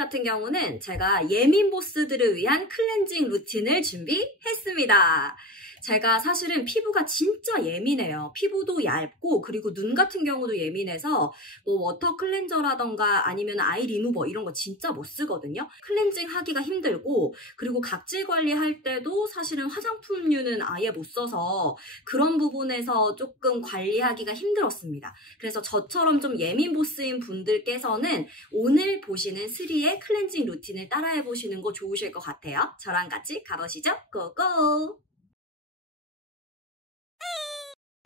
같은 경우는 제가 예민 보스들을 위한 클렌징 루틴을 준비했습니다. 제가 사실은 피부가 진짜 예민해요. 피부도 얇고 그리고 눈 같은 경우도 예민해서 뭐 워터 클렌저라던가 아니면 아이 리무버 이런 거 진짜 못 쓰거든요. 클렌징 하기가 힘들고 그리고 각질 관리할 때도 사실은 화장품류는 아예 못 써서 그런 부분에서 조금 관리하기가 힘들었습니다. 그래서 저처럼 좀 예민 보스인 분들께서는 오늘 보시는 3의 클렌징 루틴을 따라해 보시는 거 좋으실 것 같아요. 저랑 같이 가보시죠. 고고!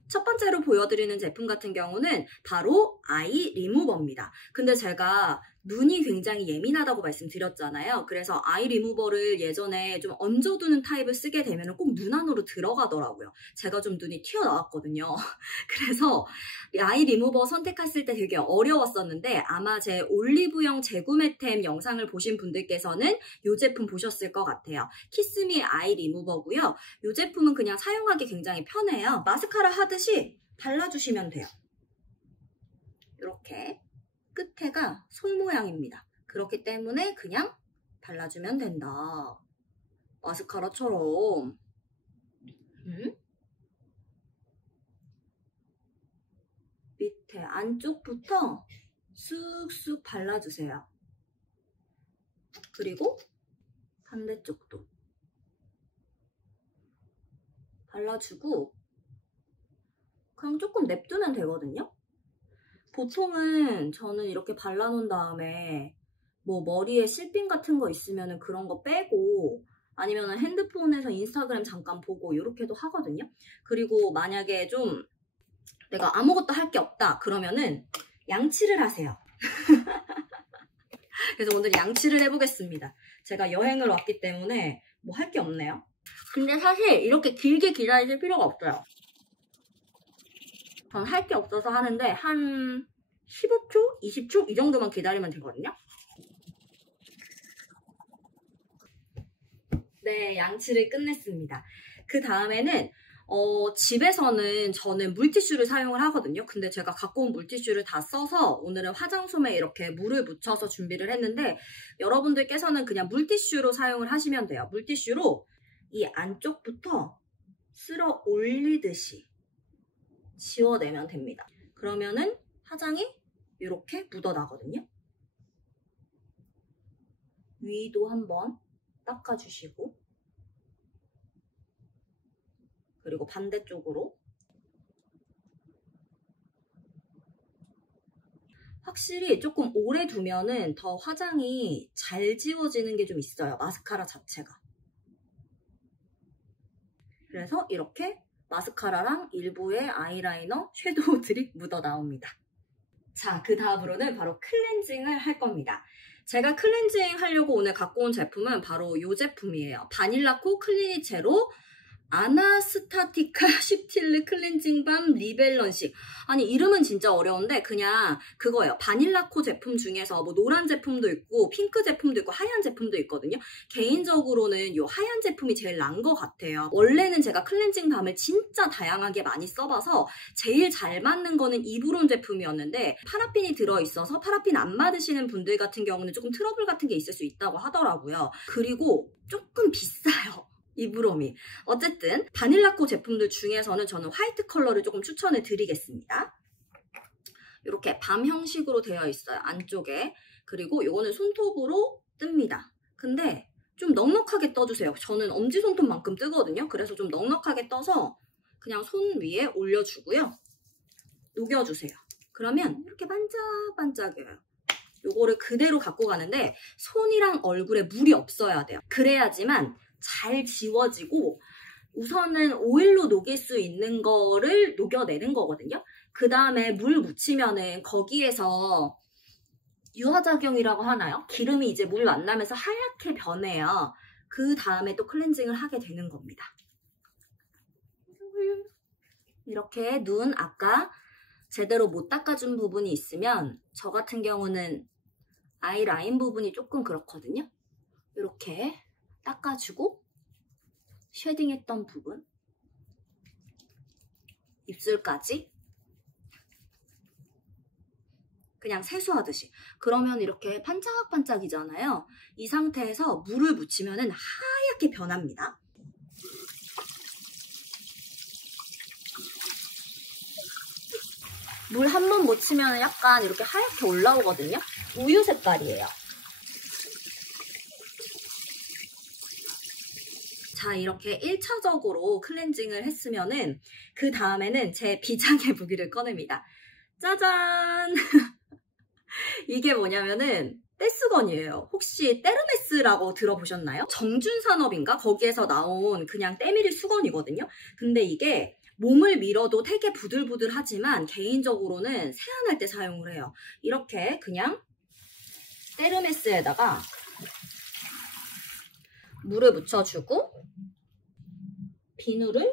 첫 번째로 보여드리는 제품 같은 경우는 바로 아이 리무버입니다. 근데 제가 눈이 굉장히 예민하다고 말씀드렸잖아요. 그래서 아이 리무버를 예전에 좀 얹어두는 타입을 쓰게 되면 꼭 눈 안으로 들어가더라고요. 제가 좀 눈이 튀어나왔거든요. 그래서 아이 리무버 선택했을 때 되게 어려웠었는데 아마 제 올리브영 재구매템 영상을 보신 분들께서는 이 제품 보셨을 것 같아요. 키스미 아이 리무버고요. 이 제품은 그냥 사용하기 굉장히 편해요. 마스카라 하듯이 발라주시면 돼요. 이렇게. 끝에가 손 모양입니다. 그렇기 때문에 그냥 발라주면 된다. 마스카라처럼. 밑에 안쪽부터 쑥쑥 발라주세요. 그리고 반대쪽도 발라주고 그냥 조금 냅두면 되거든요. 보통은 저는 이렇게 발라놓은 다음에 뭐 머리에 실핀 같은 거 있으면 그런 거 빼고 아니면 핸드폰에서 인스타그램 잠깐 보고 이렇게도 하거든요. 그리고 만약에 좀 내가 아무것도 할 게 없다 그러면은 양치를 하세요. 그래서 오늘 양치를 해보겠습니다. 제가 여행을 왔기 때문에 뭐 할 게 없네요. 근데 사실 이렇게 길게 기다리실 필요가 없어요. 전 할 게 없어서 하는데 한 15초? 20초? 이 정도만 기다리면 되거든요. 네, 양치를 끝냈습니다. 그 다음에는 집에서는 저는 물티슈를 사용을 하거든요. 근데 제가 갖고 온 물티슈를 다 써서 오늘은 화장솜에 이렇게 물을 묻혀서 준비를 했는데 여러분들께서는 그냥 물티슈로 사용을 하시면 돼요. 물티슈로 이 안쪽부터 쓸어 올리듯이 지워내면 됩니다. 그러면은 화장이 이렇게 묻어나거든요. 위도 한번 닦아주시고 그리고 반대쪽으로 확실히 조금 오래 두면은 더 화장이 잘 지워지는 게 좀 있어요. 마스카라 자체가. 그래서 이렇게 마스카라랑 일부의 아이라이너, 섀도우들이 묻어 나옵니다. 자, 그 다음으로는 바로 클렌징을 할 겁니다. 제가 클렌징 하려고 오늘 갖고 온 제품은 바로 이 제품이에요. 바닐라코 클리니체로 아나스타티카 쉽틸르 클렌징 밤 리밸런식. 아니 이름은 진짜 어려운데 그냥 그거예요. 바닐라코 제품 중에서 뭐 노란 제품도 있고 핑크 제품도 있고 하얀 제품도 있거든요. 개인적으로는 이 하얀 제품이 제일 난 것 같아요. 원래는 제가 클렌징 밤을 진짜 다양하게 많이 써봐서 제일 잘 맞는 거는 이브론 제품이었는데 파라핀이 들어있어서 파라핀 안 맞으시는 분들 같은 경우는 조금 트러블 같은 게 있을 수 있다고 하더라고요. 그리고 조금 비싸요. 이브롬이. 어쨌든 바닐라코 제품들 중에서는 저는 화이트 컬러를 조금 추천을 드리겠습니다. 이렇게 밤 형식으로 되어 있어요. 안쪽에. 그리고 이거는 손톱으로 뜹니다. 근데 좀 넉넉하게 떠주세요. 저는 엄지손톱만큼 뜨거든요. 그래서 좀 넉넉하게 떠서 그냥 손 위에 올려주고요. 녹여주세요. 그러면 이렇게 반짝반짝해요. 요거를 그대로 갖고 가는데 손이랑 얼굴에 물이 없어야 돼요. 그래야지만 잘 지워지고 우선은 오일로 녹일 수 있는 거를 녹여내는 거거든요. 그 다음에 물 묻히면은 거기에서 유화작용이라고 하나요? 기름이 이제 물 만나면서 하얗게 변해요. 그 다음에 또 클렌징을 하게 되는 겁니다. 이렇게 눈 아까 제대로 못 닦아준 부분이 있으면 저 같은 경우는 아이라인 부분이 조금 그렇거든요. 이렇게 닦아주고 쉐딩했던 부분 입술까지 그냥 세수하듯이. 그러면 이렇게 반짝반짝이잖아요. 이 상태에서 물을 묻히면은 하얗게 변합니다. 물 한 번 묻히면 약간 이렇게 하얗게 올라오거든요. 우유 색깔이에요. 자, 이렇게 1차적으로 클렌징을 했으면은 그 다음에는 제 비장의 무기를 꺼냅니다. 짜잔! 이게 뭐냐면은 떼수건이에요. 혹시 떼르메스라고 들어보셨나요? 정준산업인가? 거기에서 나온 그냥 때밀이 수건이거든요. 근데 이게 몸을 밀어도 되게 부들부들하지만 개인적으로는 세안할 때 사용을 해요. 이렇게 그냥 떼르메스에다가 물을 묻혀주고 비누를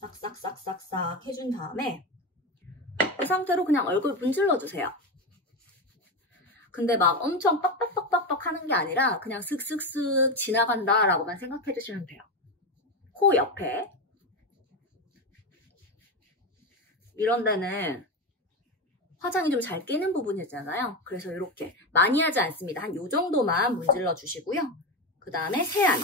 싹싹싹싹싹 해준 다음에 이 상태로 그냥 얼굴 문질러주세요. 근데 막 엄청 빡빡빡빡빡 하는 게 아니라 그냥 슥슥슥 지나간다 라고만 생각해 주시면 돼요. 코 옆에 이런 데는 화장이 좀 잘 끼는 부분이잖아요. 그래서 이렇게 많이 하지 않습니다. 한 요 정도만 문질러 주시고요. 그 다음에 세안.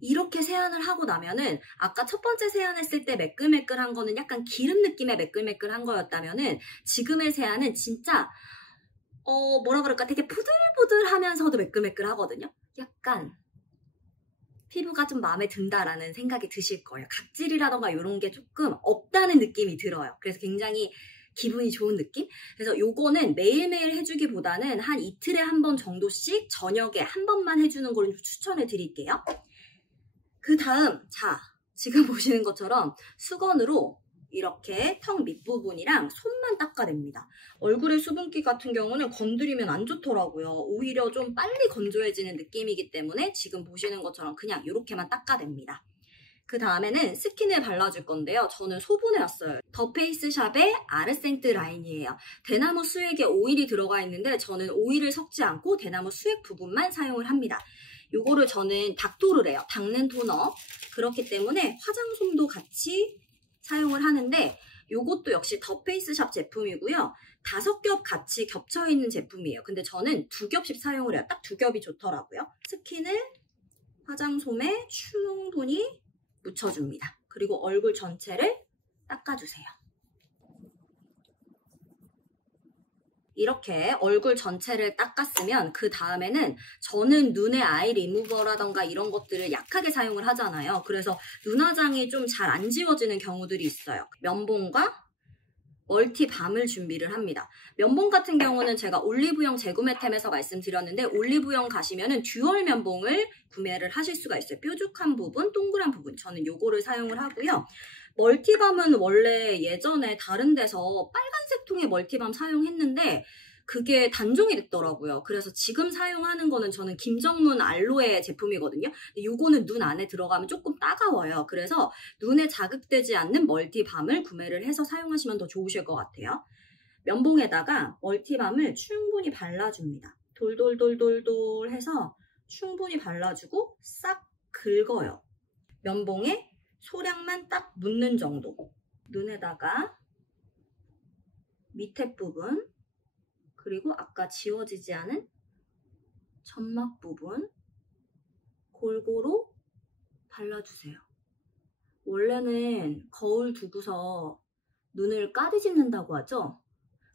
이렇게 세안을 하고 나면은 아까 첫 번째 세안했을 때 매끌매끌한 거는 약간 기름 느낌의 매끌매끌한 거였다면은 지금의 세안은 진짜 뭐라 그럴까 되게 부들부들하면서도 매끌매끌하거든요. 약간 피부가 좀 마음에 든다라는 생각이 드실 거예요. 각질이라던가 이런 게 조금 없다는 느낌이 들어요. 그래서 굉장히 기분이 좋은 느낌? 그래서 요거는 매일매일 해주기보다는 한 이틀에 한 번 정도씩 저녁에 한 번만 해주는 걸 추천해 드릴게요. 그 다음, 자, 지금 보시는 것처럼 수건으로 이렇게 턱 밑부분이랑 손만 닦아냅니다. 얼굴의 수분기 같은 경우는 건드리면 안 좋더라고요. 오히려 좀 빨리 건조해지는 느낌이기 때문에 지금 보시는 것처럼 그냥 이렇게만 닦아냅니다. 그 다음에는 스킨을 발라줄 건데요. 저는 소분해왔어요. 더 페이스샵의 아르생트 라인이에요. 대나무 수액에 오일이 들어가 있는데 저는 오일을 섞지 않고 대나무 수액 부분만 사용을 합니다. 요거를 저는 닥토를 해요. 닦는 토너. 그렇기 때문에 화장솜도 같이 사용을 하는데 요것도 역시 더 페이스샵 제품이고요. 5겹 같이 겹쳐있는 제품이에요. 근데 저는 2겹씩 사용을 해요. 딱 2겹이 좋더라고요. 스킨을 화장솜에 충분히 묻혀줍니다. 그리고 얼굴 전체를 닦아주세요. 이렇게 얼굴 전체를 닦았으면 그 다음에는 저는 눈의 아이 리무버라던가 이런 것들을 약하게 사용을 하잖아요. 그래서 눈화장이 좀 잘 안 지워지는 경우들이 있어요. 면봉과 멀티밤을 준비를 합니다. 면봉 같은 경우는 제가 올리브영 재구매템에서 말씀드렸는데 올리브영 가시면은 듀얼 면봉을 구매를 하실 수가 있어요. 뾰족한 부분, 동그란 부분. 저는 요거를 사용을 하고요. 멀티밤은 원래 예전에 다른 데서 빨간색 통의 멀티밤 사용했는데 그게 단종이 됐더라고요. 그래서 지금 사용하는 거는 저는 김정문 알로에 제품이거든요. 근데 요거는 눈 안에 들어가면 조금 따가워요. 그래서 눈에 자극되지 않는 멀티밤을 구매를 해서 사용하시면 더 좋으실 것 같아요. 면봉에다가 멀티밤을 충분히 발라줍니다. 돌돌돌돌돌 해서 충분히 발라주고 싹 긁어요. 면봉에 소량만 딱 묻는 정도. 눈에다가 밑에 부분 그리고 아까 지워지지 않은 점막 부분 골고루 발라주세요. 원래는 거울 두고서 눈을 까디짓는다고 하죠?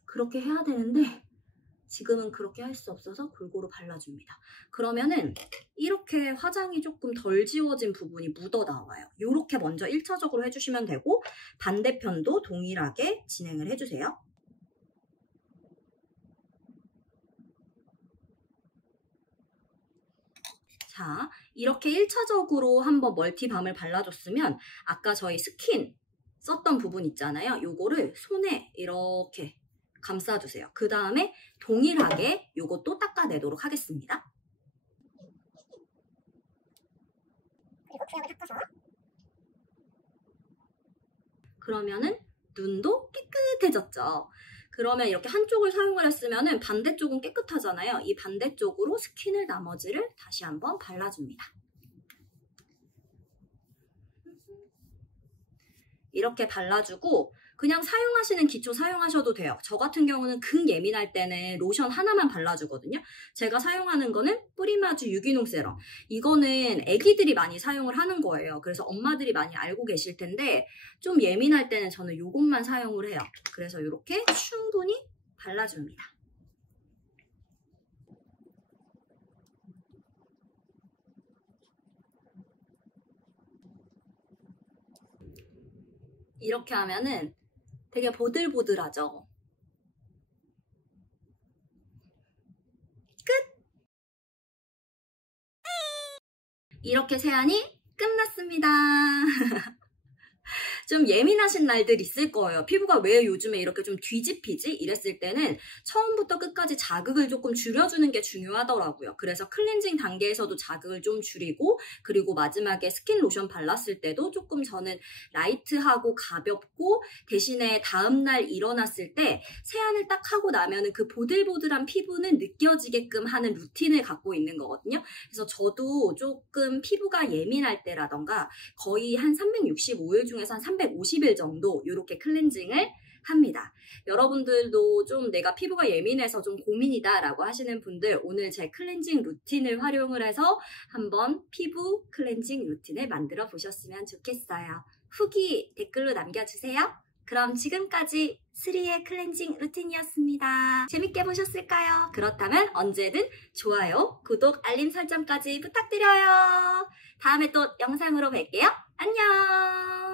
그렇게 해야 되는데 지금은 그렇게 할 수 없어서 골고루 발라줍니다. 그러면은 이렇게 화장이 조금 덜 지워진 부분이 묻어 나와요. 이렇게 먼저 1차적으로 해주시면 되고 반대편도 동일하게 진행을 해주세요. 자, 이렇게 1차적으로 한번 멀티밤을 발라줬으면 아까 저희 스킨 썼던 부분 있잖아요. 요거를 손에 이렇게 감싸주세요. 그 다음에 동일하게 요것도 닦아내도록 하겠습니다. 그리고 주황을 닦아서 그러면은 눈도 깨끗해졌죠. 그러면 이렇게 한쪽을 사용을 했으면 반대쪽은 깨끗하잖아요. 이 반대쪽으로 스킨을 나머지를 다시 한번 발라줍니다. 이렇게 발라주고 그냥 사용하시는 기초 사용하셔도 돼요. 저 같은 경우는 극예민할 때는 로션 하나만 발라주거든요. 제가 사용하는 거는 뿌리마주 유기농 세럼. 이거는 애기들이 많이 사용을 하는 거예요. 그래서 엄마들이 많이 알고 계실 텐데 좀 예민할 때는 저는 이것만 사용을 해요. 그래서 이렇게 충분히 발라줍니다. 이렇게 하면은 되게 보들보들하죠. 끝! 이렇게 세안이 끝났습니다. 좀 예민하신 날들 있을 거예요. 피부가 왜 요즘에 이렇게 좀 뒤집히지? 이랬을 때는 처음부터 끝까지 자극을 조금 줄여주는 게 중요하더라고요. 그래서 클렌징 단계에서도 자극을 좀 줄이고 그리고 마지막에 스킨 로션 발랐을 때도 조금 저는 라이트하고 가볍고 대신에 다음날 일어났을 때 세안을 딱 하고 나면은 그 보들보들한 피부는 느껴지게끔 하는 루틴을 갖고 있는 거거든요. 그래서 저도 조금 피부가 예민할 때라던가 거의 한 365일 중에서 한 350일 정도 이렇게 클렌징을 합니다. 여러분들도 좀 내가 피부가 예민해서 좀 고민이다 라고 하시는 분들 오늘 제 클렌징 루틴을 활용을 해서 한번 피부 클렌징 루틴을 만들어 보셨으면 좋겠어요. 후기 댓글로 남겨주세요. 그럼 지금까지 3의 클렌징 루틴이었습니다. 재밌게 보셨을까요? 그렇다면 언제든 좋아요, 구독, 알림 설정까지 부탁드려요. 다음에 또 영상으로 뵐게요. 안녕!